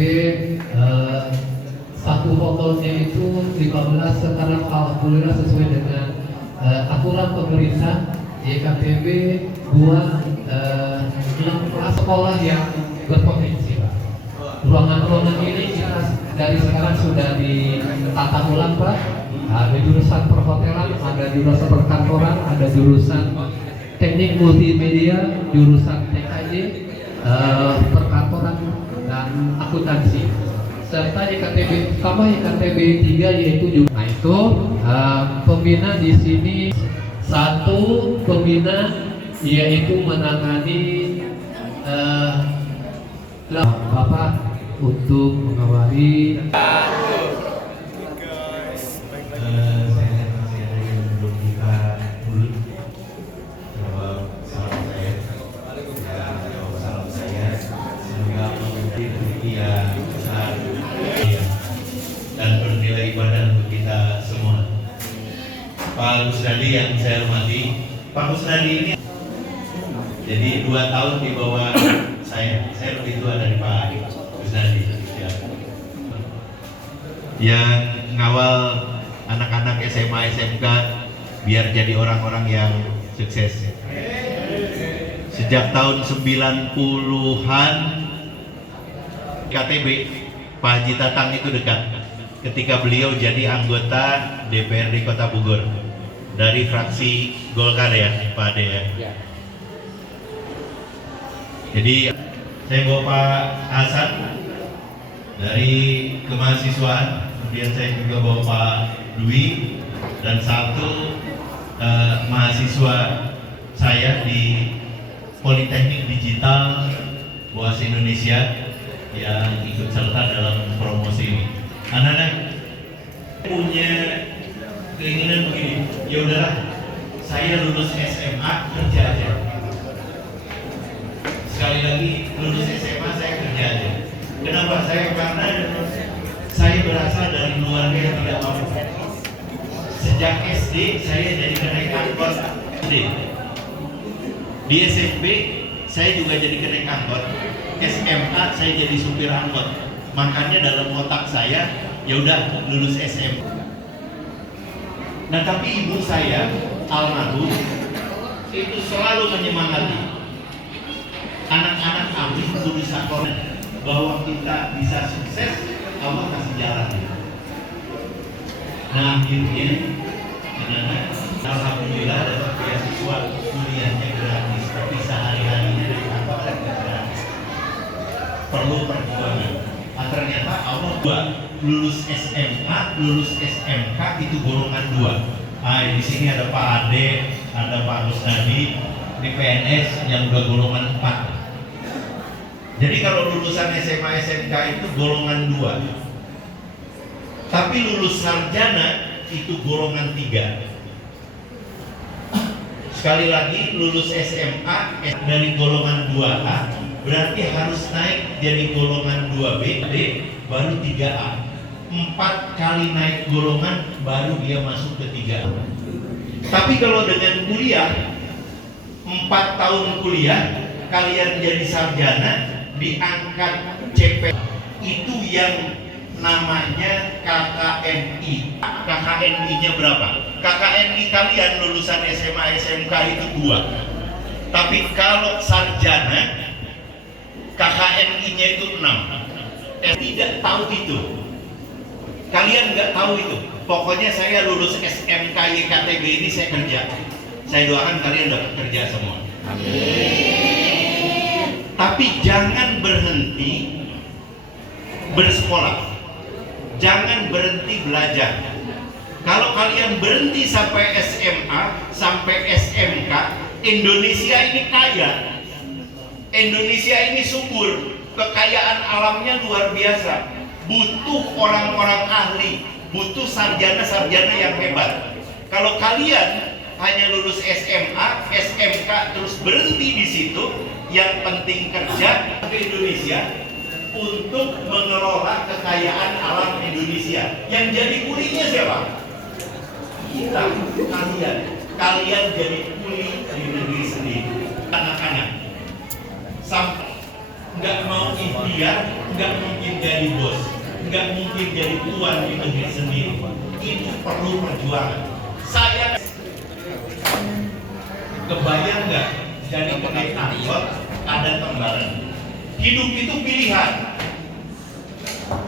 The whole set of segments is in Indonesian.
eh, satu fotonya itu 15, sekarang alhamdulillah sesuai dengan aturan pemerintah YKTB 6 kelas sekolah yang berpotensi, Pak. Ruangan-ruangan ini kita dari sekarang sudah ditata ulang, Pak. Ada jurusan perhotelan, ada jurusan perkantoran, ada jurusan teknik multimedia, jurusan TKJ, perkantoran dan akuntansi. Serta YKTB sama YKTB 3 yaitu juga. Nah itu pembina di sini satu pembina yaitu menangani Bapak untuk mengawali. Dan bernilai ibadah untuk kita semua. Pak Kusnadi yang saya hormati, Pak Kusnadi ini jadi 2 tahun di bawah saya lebih tua dari Pak Kusnadi ya. Yang ngawal anak-anak SMA SMK biar jadi orang-orang yang sukses. Sejak tahun 90-an KTB Pak Haji Tatang itu dekat ketika beliau jadi anggota DPRD Kota Bogor dari fraksi Golkar ya Pak Ade ya. Jadi saya bawa Pak Hasan dari kemahasiswaan, kemudian saya juga bawa Pak Dwi dan satu mahasiswa saya di Politeknik Digital Boas Indonesia yang ikut serta dalam promosi ini. Anak-anak punya keinginan begini, ya udahlah, saya lulus SMA kerja aja. Sekali lagi, lulus SMA saya kerja aja. Kenapa? Karena saya berasal dari keluarga yang tidak mampu. Sejak SD saya jadi naik angkot SD. Di SMP saya juga jadi naik angkot. SMA saya jadi supir angkot. Makanya dalam otak saya ya udah lulus SMA. Nah tapi ibu saya almarhum itu selalu menyemangati anak-anak kami untuk bisa bahwa kita bisa sukses, Allah kasih jalan. Nah akhirnya alhamdulillah dapat beasiswa kuliahnya gratis, tapi sehari-harinya dari kantor gratis. Perlu perjuangan. Nah, ternyata Allah lulus SMA, lulus SMK itu golongan 2. Di sini ada Pak Ade, ada Pak Kusnadi, di PNS yang udah golongan 4. Jadi kalau lulusan SMA SMK itu golongan 2. Tapi lulus sarjana itu golongan 3. Sekali lagi lulus SMA dari golongan 2A berarti harus naik jadi golongan 2B baru 3A. 4 kali naik golongan baru dia masuk ke 3A. Tapi kalau dengan kuliah 4 tahun kuliah kalian jadi sarjana diangkat CP itu yang namanya KKNI. KKNI-nya berapa? KKNI kalian lulusan SMA SMK itu 2. Tapi kalau sarjana KKNI-nya itu 6. Tidak tahu itu. Kalian nggak tahu itu. Pokoknya saya lulus SMK YKTB ini saya kerja. Saya doakan kalian dapat kerja semua. Amin. Tapi jangan berhenti bersekolah. Jangan berhenti belajar. Kalau kalian berhenti sampai SMA, sampai SMK, Indonesia ini kaya. Indonesia ini subur, kekayaan alamnya luar biasa. Butuh orang-orang ahli, butuh sarjana-sarjana yang hebat. Kalau kalian hanya lulus SMA, SMK terus berhenti di situ, yang penting kerja ke Indonesia untuk mengelola kekayaan alam Indonesia. Yang jadi kulinya siapa? Kita, kalian. Kalian jadi kuli di negeri sendiri. Anak-anak sampai nggak mau ikhtiar, nggak mungkin jadi bos, nggak mungkin jadi tuan di negeri sendiri. Itu perlu perjuangan. Saya kebayang nggak jadi naik angkot ada tambalan. Hidup itu pilihan.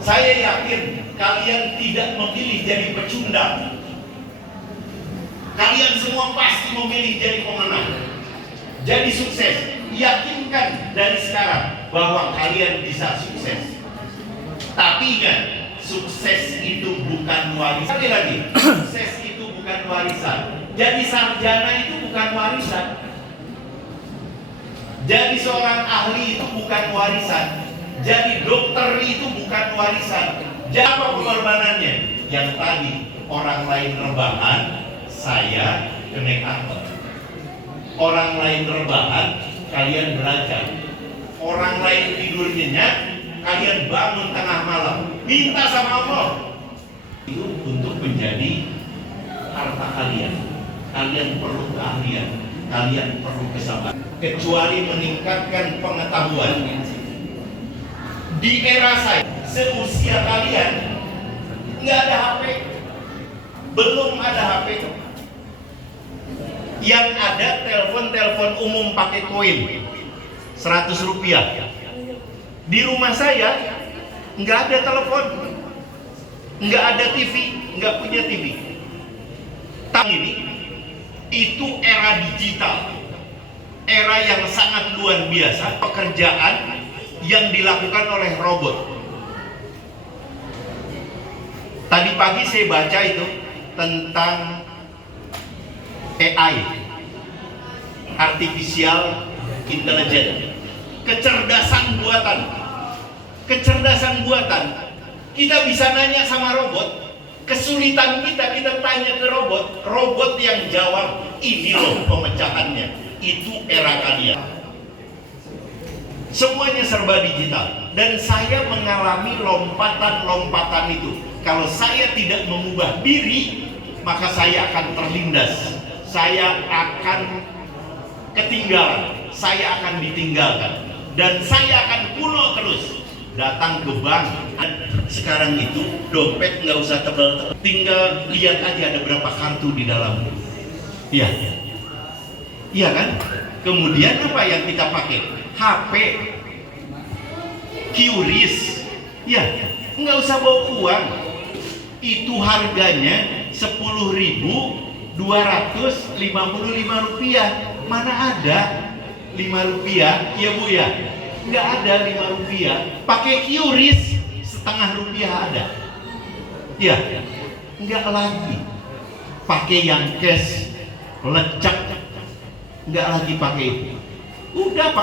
Saya yakin kalian tidak memilih jadi pecundang. Kalian semua pasti memilih jadi pemenang, jadi sukses. Yakinkan dari sekarang bahwa kalian bisa sukses. Tapi ingat, sukses itu bukan warisan. Lagi, sukses itu bukan warisan. Jadi sarjana itu bukan warisan. Jadi seorang ahli itu bukan warisan. Jadi dokter itu bukan warisan. Jadi apa pengorbanannya? Yang tadi orang lain rebahan, saya naik angkot. Orang lain rebahan, kalian belajar. Orang lain tidur nyenyak, kalian bangun tengah malam. Minta sama Allah. Itu untuk menjadi harta kalian. Kalian perlu keahlian, kalian perlu kesabaran. Kecuali meningkatkan pengetahuan. Di era saya, seusia kalian, nggak ada HP, belum ada HP. Yang ada telepon umum pakai koin 100 rupiah. Di rumah saya nggak ada telepon, nggak ada TV, nggak punya TV. Tahun ini itu era digital, era yang sangat luar biasa. Pekerjaan yang dilakukan oleh robot. Tadi pagi saya baca itu tentang AI, artificial intelligence, kecerdasan buatan. Kecerdasan buatan. Kita bisa nanya sama robot, kesulitan kita tanya ke robot, robot yang jawab, ini loh pemecahannya. Itu era kalian. Semuanya serba digital. Dan saya mengalami lompatan-lompatan itu. Kalau saya tidak mengubah diri, maka saya akan terlindas. Saya akan ketinggalan. Saya akan ditinggalkan. Dan saya akan kuno terus. Datang ke bank. Sekarang itu dompet nggak usah tebal-tebal. Tinggal lihat aja ada berapa kartu di dalam. Iya. Iya kan? Kemudian apa yang kita pakai? HP, QRIS, ya, nggak usah bawa uang. Itu harganya 10.255 rupiah. Mana ada 5 rupiah, ya Bu ya? Nggak ada 5 rupiah. Pakai QRIS setengah rupiah ada. Ya, nggak lagi pakai yang cash, lecek, nggak lagi pakai itu. Udah pakai